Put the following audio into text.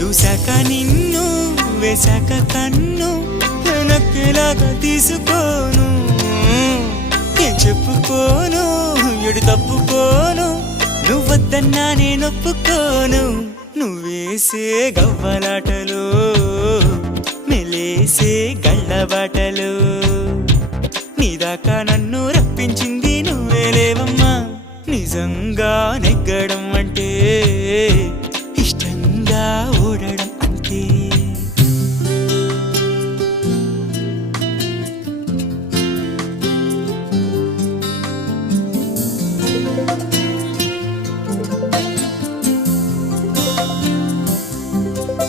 చూశాక నిన్ను వేశాక కన్ను నక్కేలాగా తీసుకోను ఏం చెప్పుకోను ఎడు తప్పుకోను నువ్వద్దన్నా నేనొప్పుకోను నువ్వేసే గవ్వలాటలు మెలేసే గళ్ళబాటలు నీదాకా నన్ను రప్పించింది నువ్వేలేవమ్మా నిజంగానే